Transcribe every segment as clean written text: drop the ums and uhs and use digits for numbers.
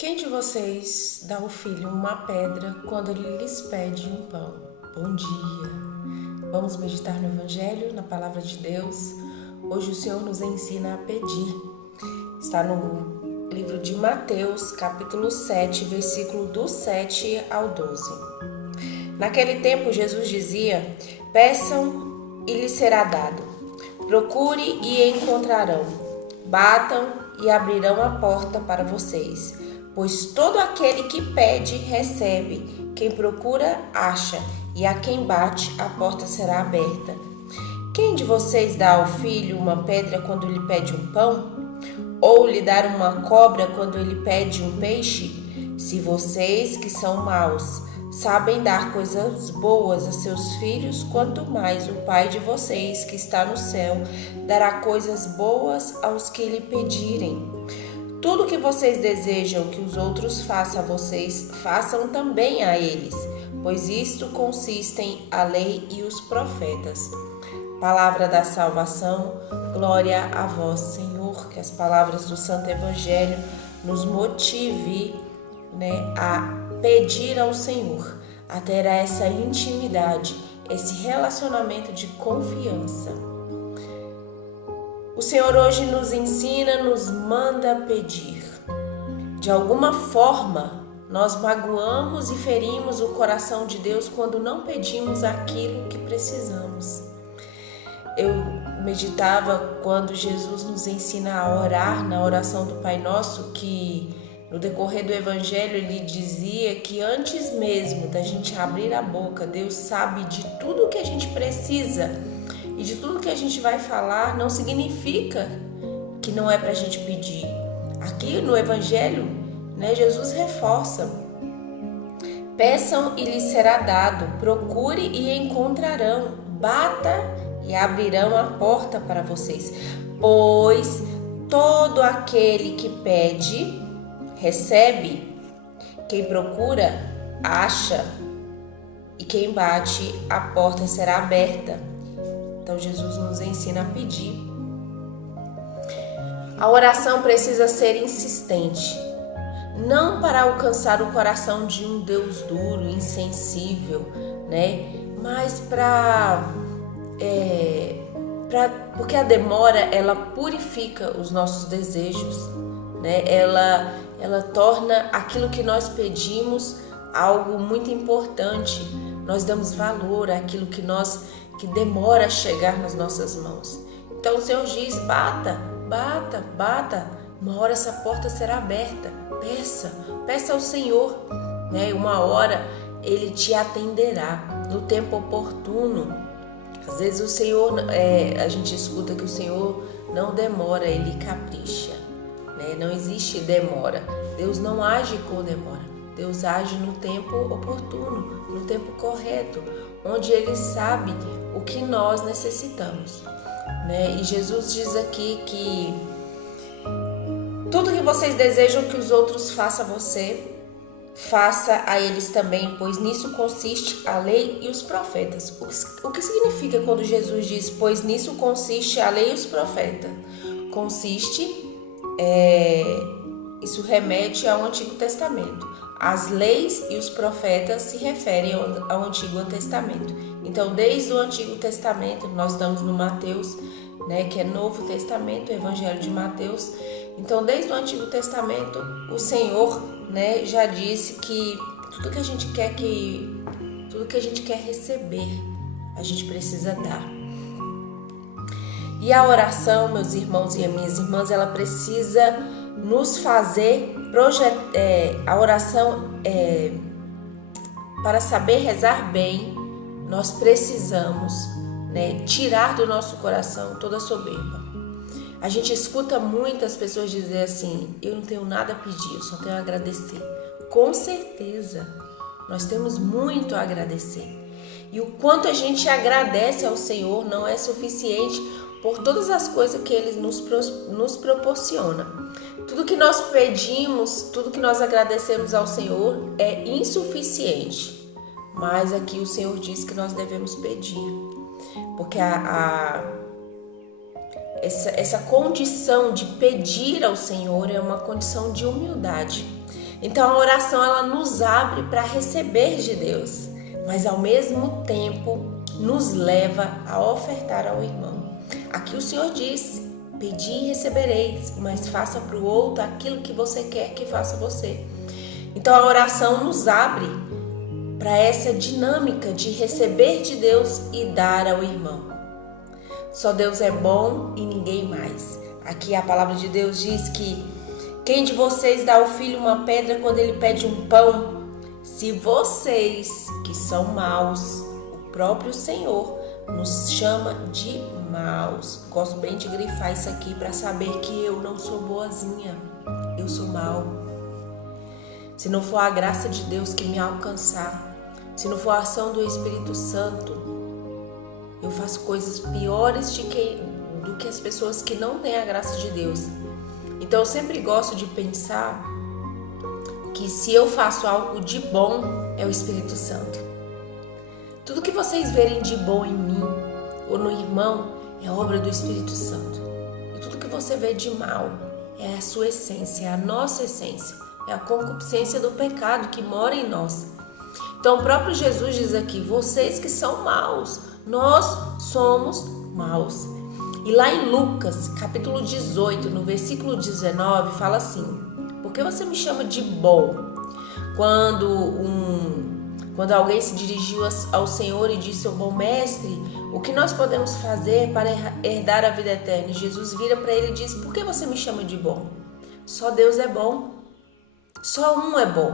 Quem de vocês dá ao filho uma pedra quando ele lhes pede um pão? Bom dia! Vamos meditar no Evangelho, na Palavra de Deus. Hoje o Senhor nos ensina a pedir. Está no livro de Mateus, capítulo 7, versículo do 7 ao 12. Naquele tempo Jesus dizia: peçam e lhes será dado. Procure e encontrarão. Batam e abrirão a porta para vocês. Pois todo aquele que pede, recebe. Quem procura, acha. E a quem bate, a porta será aberta. Quem de vocês dá ao filho uma pedra quando lhe pede um pão? Ou lhe dar uma cobra quando ele pede um peixe? Se vocês, que são maus, sabem dar coisas boas a seus filhos, quanto mais o Pai de vocês, que está no céu, dará coisas boas aos que lhe pedirem. Tudo que vocês desejam que os outros façam a vocês, façam também a eles, pois isto consistem a lei e os profetas. Palavra da salvação, glória a vós, Senhor. Que as palavras do Santo Evangelho nos motive, a pedir ao Senhor, a ter essa intimidade, esse relacionamento de confiança. O Senhor hoje nos ensina, nos manda pedir. De alguma forma, nós magoamos e ferimos o coração de Deus quando não pedimos aquilo que precisamos. Eu meditava quando Jesus nos ensina a orar na oração do Pai Nosso, que no decorrer do Evangelho ele dizia que antes mesmo da gente abrir a boca, Deus sabe de tudo o que a gente precisa. E de tudo que a gente vai falar não significa que não é para a gente pedir. Aqui no Evangelho, Jesus reforça: peçam e lhes será dado, procure e encontrarão, bata e abrirão a porta para vocês. Pois todo aquele que pede, recebe, quem procura, acha, e quem bate, a porta será aberta. Então Jesus nos ensina a pedir. A oração precisa ser insistente, não para alcançar o coração de um Deus duro, insensível, mas porque a demora ela purifica os nossos desejos, Ela torna aquilo que nós pedimos algo muito importante. Nós damos valor àquilo que demora a chegar nas nossas mãos. Então o Senhor diz: bata, bata, bata, uma hora essa porta será aberta. Peça ao Senhor, uma hora Ele te atenderá no tempo oportuno. Às vezes o Senhor, a gente escuta que o Senhor não demora, Ele capricha, Não existe demora. Deus não age com demora. Deus age no tempo oportuno, no tempo correto, onde Ele sabe o que nós necessitamos, E Jesus diz aqui que tudo que vocês desejam que os outros façam a você, faça a eles também, pois nisso consiste a lei e os profetas. O que significa quando Jesus diz, pois nisso consiste a lei e os profetas? Isso remete ao Antigo Testamento. As leis e os profetas se referem ao Antigo Testamento. Então, desde o Antigo Testamento, nós estamos no Mateus, que é Novo Testamento, o Evangelho de Mateus. Então, desde o Antigo Testamento, o Senhor, já disse que tudo que a gente quer receber, a gente precisa dar. E a oração, meus irmãos e minhas irmãs, ela precisa nos fazer a oração para saber rezar bem. Nós precisamos tirar do nosso coração toda a soberba. A gente escuta muitas pessoas dizer assim: eu não tenho nada a pedir, eu só tenho a agradecer. Com certeza, nós temos muito a agradecer. E o quanto a gente agradece ao Senhor não é suficiente por todas as coisas que Ele nos proporciona. Tudo que nós pedimos, tudo que nós agradecemos ao Senhor é insuficiente. Mas aqui o Senhor diz que nós devemos pedir. Porque essa condição de pedir ao Senhor é uma condição de humildade. Então a oração ela nos abre para receber de Deus, mas ao mesmo tempo nos leva a ofertar ao irmão. Aqui o Senhor diz: pedi e recebereis, mas faça para o outro aquilo que você quer que faça você. Então a oração nos abre para essa dinâmica de receber de Deus e dar ao irmão. Só Deus é bom e ninguém mais. Aqui a palavra de Deus diz que quem de vocês dá ao filho uma pedra quando ele pede um pão? Se vocês, que são maus, o próprio Senhor nos chama de maus. Gosto bem de grifar isso aqui para saber que eu não sou boazinha, eu sou mal. Se não for a graça de Deus que me alcançar, se não for a ação do Espírito Santo, eu faço coisas piores do que as pessoas que não têm a graça de Deus. Então eu sempre gosto de pensar que se eu faço algo de bom, é o Espírito Santo. Tudo que vocês verem de bom em mim ou no irmão é obra do Espírito Santo. E tudo que você vê de mal é a sua essência, é a nossa essência, é a concupiscência do pecado que mora em nós. Então o próprio Jesus diz aqui: vocês que são maus, nós somos maus. E lá em Lucas, capítulo 18, no versículo 19, fala assim: por que você me chama de bom? Quando alguém se dirigiu ao Senhor e disse: ó bom mestre, o que nós podemos fazer para herdar a vida eterna? E Jesus vira para ele e diz: por que você me chama de bom? Só Deus é bom. Só um é bom.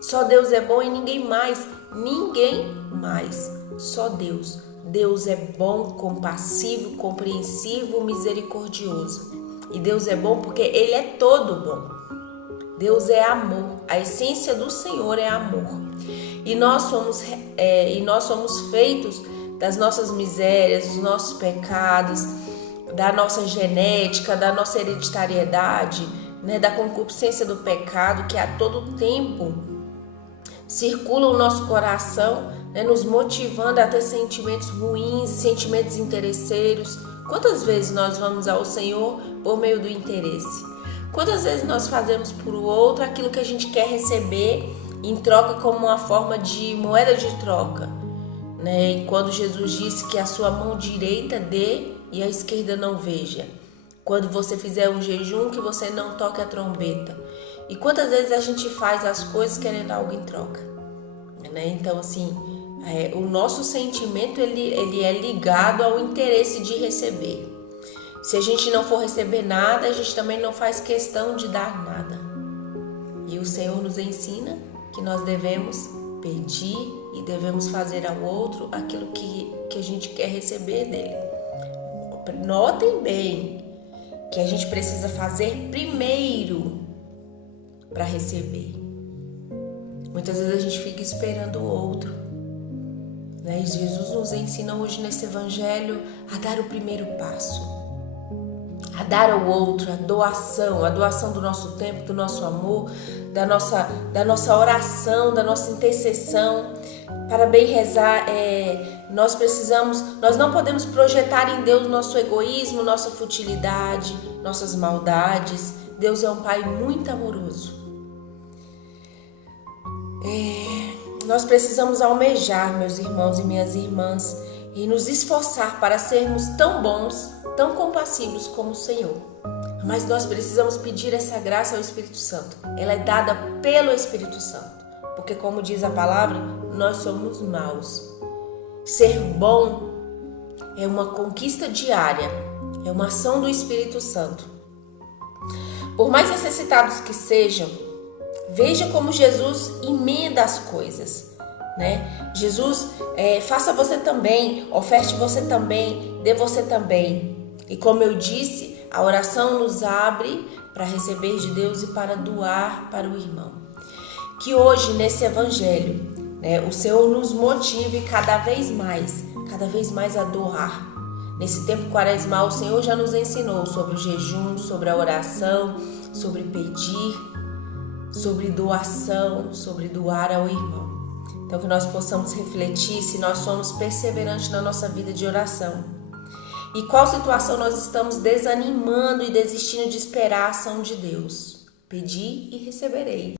Só Deus é bom e ninguém mais. Ninguém mais. Só Deus. Deus é bom, compassivo, compreensivo, misericordioso. E Deus é bom porque Ele é todo bom. Deus é amor. A essência do Senhor é amor. E nós somos feitos das nossas misérias, dos nossos pecados, da nossa genética, da nossa hereditariedade, né, da concupiscência do pecado que a todo tempo circula o nosso coração, né, nos motivando a ter sentimentos ruins, sentimentos interesseiros. Quantas vezes nós vamos ao Senhor por meio do interesse? Quantas vezes nós fazemos por o outro aquilo que a gente quer receber em troca como uma forma de moeda de troca, né? E quando Jesus disse que a sua mão direita dê e a esquerda não veja. Quando você fizer um jejum, que você não toque a trombeta. E quantas vezes a gente faz as coisas querendo algo em troca, né? Então, assim, o nosso sentimento ele é ligado ao interesse de receber. Se a gente não for receber nada, a gente também não faz questão de dar nada. E o Senhor nos ensina que nós devemos pedir e devemos fazer ao outro aquilo que a gente quer receber dele. Notem bem que a gente precisa fazer primeiro para receber. Muitas vezes a gente fica esperando o outro, né? E Jesus nos ensina hoje nesse evangelho a dar o primeiro passo, a dar ao outro a doação do nosso tempo, do nosso amor, da nossa oração, da nossa intercessão. Para bem rezar, nós não podemos projetar em Deus nosso egoísmo, nossa futilidade, nossas maldades. Deus é um Pai muito amoroso. Nós precisamos almejar, meus irmãos e minhas irmãs, e nos esforçar para sermos tão bons, tão compassivos como o Senhor. Mas nós precisamos pedir essa graça ao Espírito Santo. Ela é dada pelo Espírito Santo. Porque, como diz a palavra, nós somos maus. Ser bom é uma conquista diária, é uma ação do Espírito Santo. Por mais necessitados que sejam, veja como Jesus emenda as coisas, né? Jesus, faça você também, oferte você também, dê você também. E como eu disse, a oração nos abre para receber de Deus e para doar para o irmão. Que hoje, nesse evangelho, né, o Senhor nos motive cada vez mais a doar. Nesse tempo quaresmal, o Senhor já nos ensinou sobre o jejum, sobre a oração, sobre pedir, sobre doação, sobre doar ao irmão. Então, que nós possamos refletir se nós somos perseverantes na nossa vida de oração. E qual situação nós estamos desanimando e desistindo de esperar a ação de Deus. Pedi e receberei.